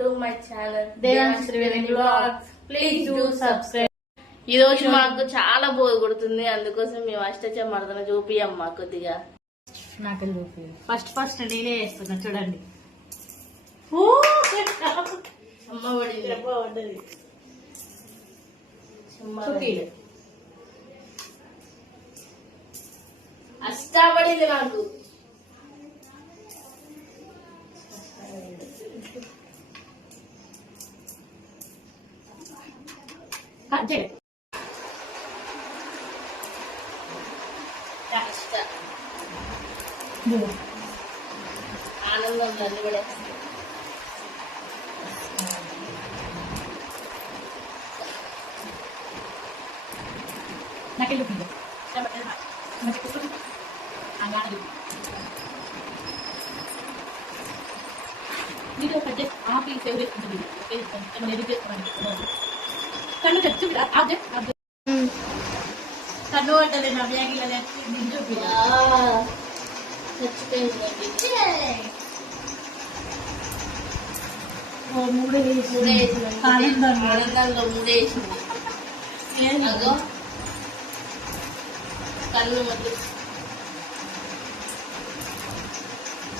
To my channel Devansh Triveni blogs. Please do subscribe ఈ రోజు మాకు చాలా బోర్ కొడుతుంది అందుకోసం మేము అష్టచమ్మర్దన చూపియం మా కొద్దిగా. నాకు ఫస్ట్ ఫస్ట్ నేనే వేస్తున్నా చూడండి. అమ్మ పడింది చెమ్మ పడింది. అష్టా పడింది నాకు ശരി ആനന്ദം തന്നെ ഇവിടെ Naquel lupillo. No sé qué es Angana lupillo. ഇത് പക്ഷേ ആ പീസ് ഒരു ഇത് നമ്മൾ എടുത്ത് പറഞ്ഞു బ్యాగ్ ఇలా నేను చూపి చచ్చిపోయింది. ఓ మూడు మూడే వేసింది. ఆనందం ఆనందంలో మూడే వేసింది అగో. కళ్ళు మొదలు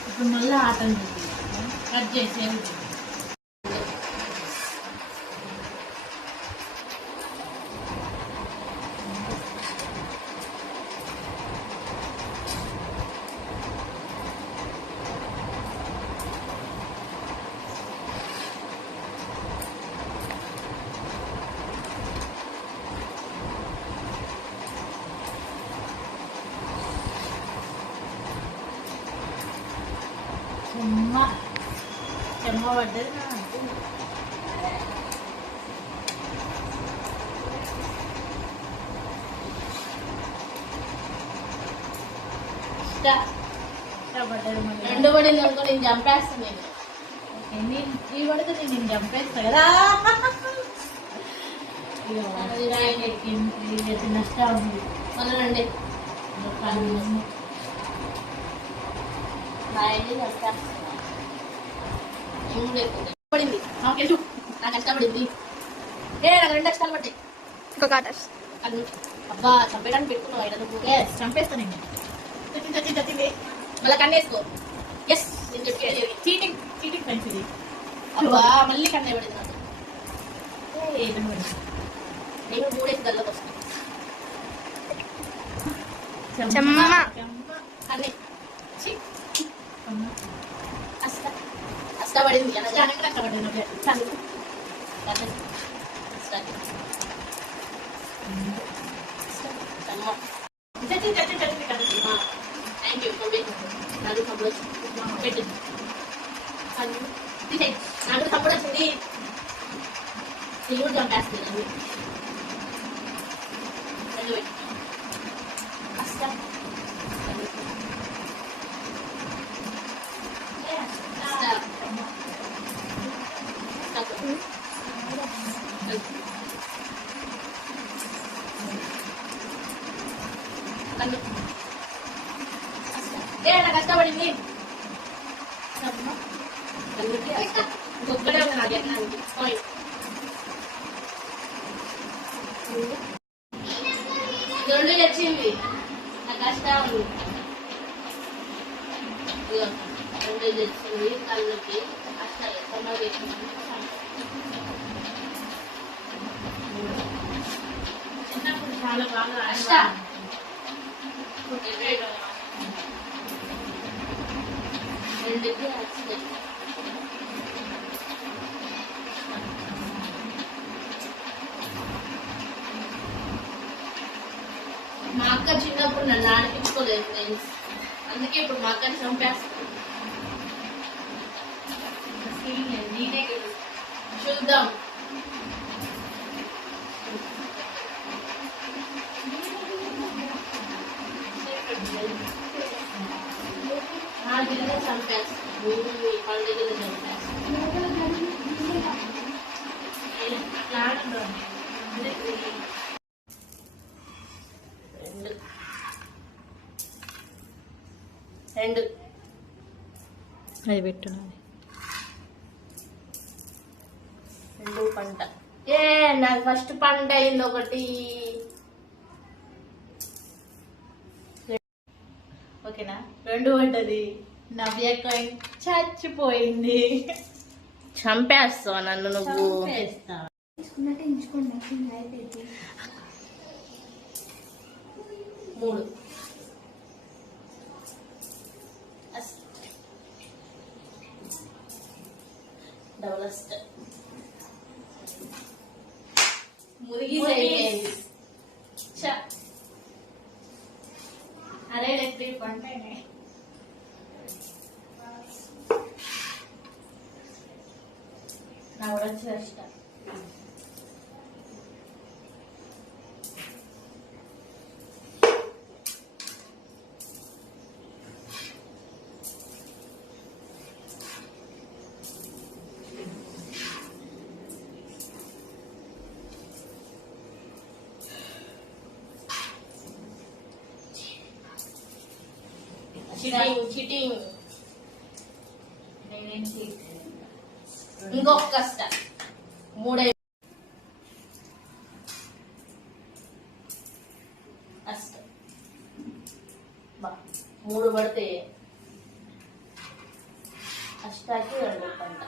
ఇప్పుడు మళ్ళీ ఆటలు చూపి కట్ చేసి చెమ్మ చెమ్మ పడ్డది రెండు పడింది అనుకో నేను చంపేస్తాను నేను. ఈ పడితే నేను చంపేస్తా కదా? నష్టం ఉంది. మళ్ళీ రండి. రాయండి ఎక్కువ. పడింది. నాకు కష్టపడింది ఏ నాకు రెండు కష్టాలు పట్టాయి ఇంకొక అబ్బా చంపేయడానికి పెట్టుకున్నావు అయినా నువ్వు Yes, చంపేస్తా నేను చచ్చి, చచ్చి, చచ్చింది. మళ్ళీ కన్నేసుకో ఎస్ నేను చెప్పేది చీటింగ్ చీటింగ్ ఫ్రెండ్స్ ఇది అబ్బా మళ్ళీ కన్నే పడింది నాకు ఏ, ఇది మరి. నేను మూడేసి గల్లకు వస్తాను చెమ్మ. చెమ్మ. కన్నే ఛీ. చెమ్మ. అస్త కష్టపడింది అనగా చాలా కష్టపడ్డాను అప్పుడే. చాలు. కన్నే అస్త అమ్మ చచ్చి, చచ్చి, చచ్చి, చచ్చి. థ్యాంక్ యూ మమ్మీ నాకు సపోర్ట్ వచ్చింది పెట్టు కన్ను తీసేయ్. నాకు సపోర్ట్ వచ్చింది ఇల్లు కూడా చంపేస్తుంది నన్ను. రెండు పెట్టు అస్త అస్త కన్ను ఏ కష్టపడింది కన్నుకి అస్త. పాయింట్. రెండు తెచ్చింది నా కష్టం రెండు తెచ్చింది కళ్ళకి కష్టాలు తెచ్చింది చిన్నప్పుడు చాలా బాగా అష్ట. మా అక్క చిన్నప్పుడు నన్ను ఆడిపించుకోలేదు ఫ్రెండ్స్ అందుకే ఇప్పుడు మా అక్కని చంపేస్తాను. చూద్దాం. మీ రెండు రెండు అది పెట్టున్నది రెండో పంట. ఏ నాకు ఫస్ట్ పంట అయింది ఒకటి. ఓకేనా? రెండు పడ్డది. నవ్య కాయిన్ చచ్చిపోయింది. చంపేస్తావు నన్ను నువ్వు? మూడు. డబుల్ మురిగి. అరే లెక్క పంటనే నా కూడా వచ్చి చిటింగ్ ఇంకొక స్టార్ మూడే. అష్ట మూడు పడితే అష్టాకి రెండు పంట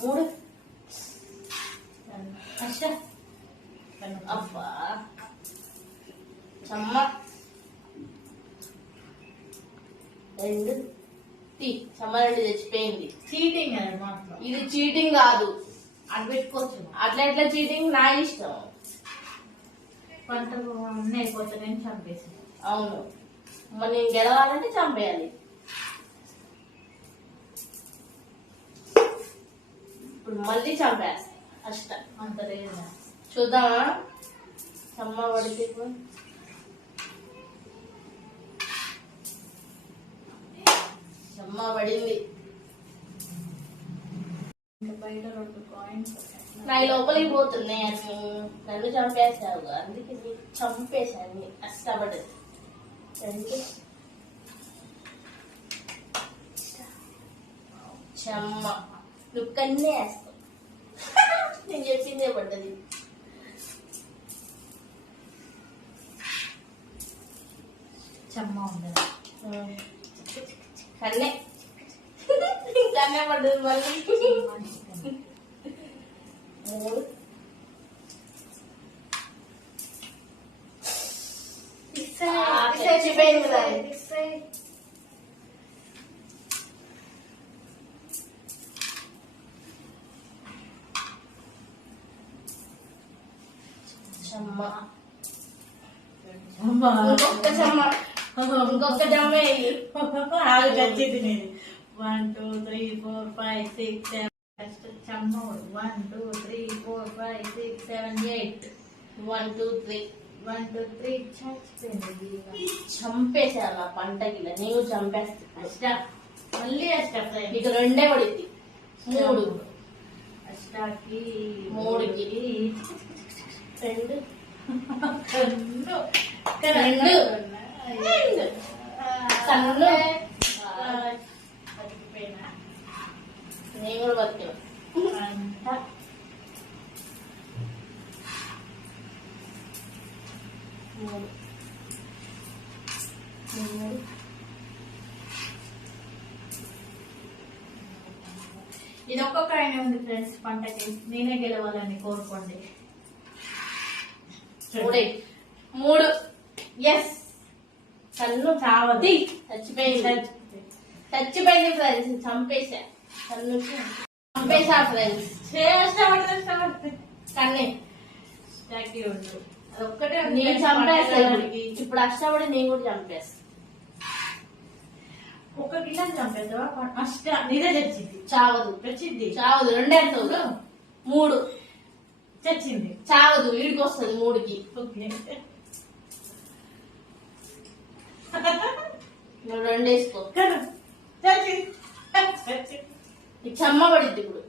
మూడు. అష్ట. అబ్బా. చమ్మ రెండు రెండు తెచ్చిపోయింది చీటింగ్ ఇది చీటింగ్ కాదు. అది పెట్టుకోవచ్చు. అట్లా ఎట్లా చీటింగ్ నా ఇష్టం. పంట అన్నీ అయిపోతే నేను చంపేసి. అవును. మరి నేను గెలవాలంటే చంపేయాలి. ఇప్పుడు మళ్ళీ చంపేస్తా. అష్ట అంత లేదా. చూద్దామా? చమ్మ పడితే చమ్మ పడింది. బయట రెండు కాయిన్స్ నా లోపలికి పోతున్నాయి అన్ని నన్ను చంపేశావు. అందుకే చంపేశాను. కష్టపడ్డది రెండు చమ్మ. నువ్వు కన్నే వేస్తావు. నేను చెప్పిందే పడ్డది. చెమ్మ ఉంది? కన్నే కన్నే పడ్డది మళ్ళీ మూడు ఆ, చచ్చిపోయింది దాన్ని. చమ్మ ఇంకొక జమ్మ. ఆరు వచ్చింది నేను one two three four five six seven చెమ్మ one two three four five six seven eight one two three one two three చచ్చిపోయింది చంపేశాను నా పంటకి నేను చంపేస్తా అష్ట మళ్ళీ అష్ట నీకు రెండే పడింది మూడు అష్టాకి మూడుకి. రెండు రెండు రెండు. రెండు. సన్ను. చచ్చిపోయినా నేను కూడా బతికిన అంతా మూడు మూడు ఇది ఒక్కొక్కనే ఉంది ఫ్రెండ్స్ పంటకి నేనే గెలవాలని కోరుకోండి మూడు ఎస్ కన్ను చావదు. చచ్చిపోయింది. చచ్చిపోయింది ఫ్రెండ్స్ చంపేశా. కన్ను చంపేశా ఫ్రెండ్స్ కన్నే ఒక్కటే నేను. ఇప్పుడు. అష్టపడి నేను కూడా చంపేస్తా ఒక గిన్నె చంపేద్దావా? అష్ట నీదే చచ్చింది చావదు. చచ్చింది చావదు. రెండే అవుతుంది మూడు. చచ్చింది చావదు. వీడికి వస్తుంది మూడుకి. ఓకే. రెండు వేసుకో. చమ్మ పడిద్ది ఇప్పుడు.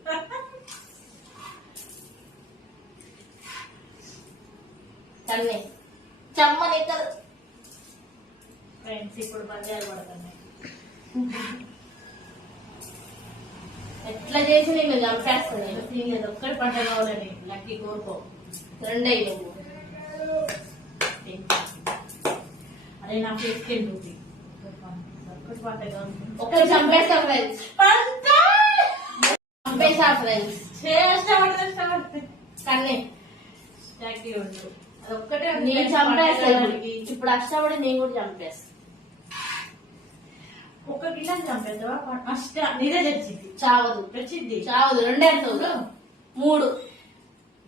కన్నే చమ్మ నీకు ఫ్రెండ్స్ ఇప్పుడు బంగారు పడుతున్నాయి ఎట్లా చేసి నేను చంపేస్తాను నేను? సీరియస్ ఒక్కటి పంట కావాలని లక్కీ కోరుకో. రెండే నువ్వు. అదే నా చంపేస్తా ఫ్రెండ్స్ చంపేస్తా ఫ్రెండ్స్ కన్నే అది ఒక్కటే ఉంది. నేను చంపేస్తా ఇప్పుడు. అష్టపడి నేను కూడా చంపేస్తా. ఒక్క కిలో చంపేద్దావా? ఫస్ట్ నీదే చచ్చింది చావదు. చచ్చింది చావదు. రెండే అవుతుంది మూడు.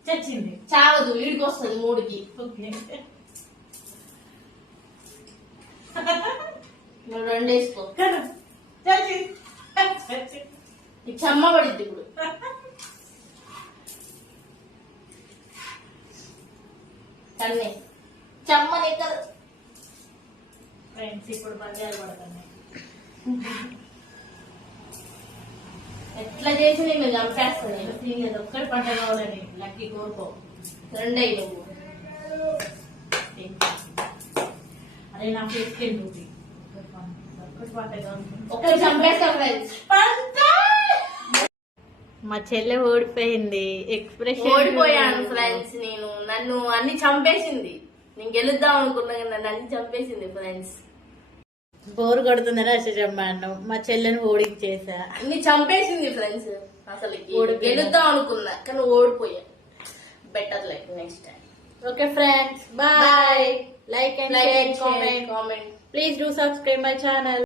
చచ్చింది. చావదు. వీడికి వస్తుంది మూడుకి. ఓకే. రెండు వేసుకో చెమ్మ పడిద్ది ఇప్పుడు. కన్నే చెమ్మ నీకు ఫ్రెండ్స్ ఇప్పుడు పందాలు పడుతున్నాయి ఎట్లా చేసి నేను చంపేస్తాను ఒక్కటి పంట కావాలని లక్కీ కోరుకో. రెండే నువ్వు. అదే నా ఒకటి చంపేస్తా ఫ్రెండ్స్ మా చెల్లె ఓడిపోయింది. ఎక్స్ప్రెషన్ ఓడిపోయాను ఫ్రెండ్స్ నేను. నన్ను అన్ని చంపేసింది. నేను గెలుద్దాం అనుకున్నా కానీ నన్ను అన్ని చంపేసింది ఫ్రెండ్స్ బోర్ కొడుతుందని అసలు మా చెల్లెని ఓడించేసా. అన్ని చంపేసింది ఫ్రెండ్స్ అసలు. గెలుద్దాం అనుకున్నా కానీ ఓడిపోయా. Better luck next time okay friends bye like and like share and comment comment please do subscribe my channel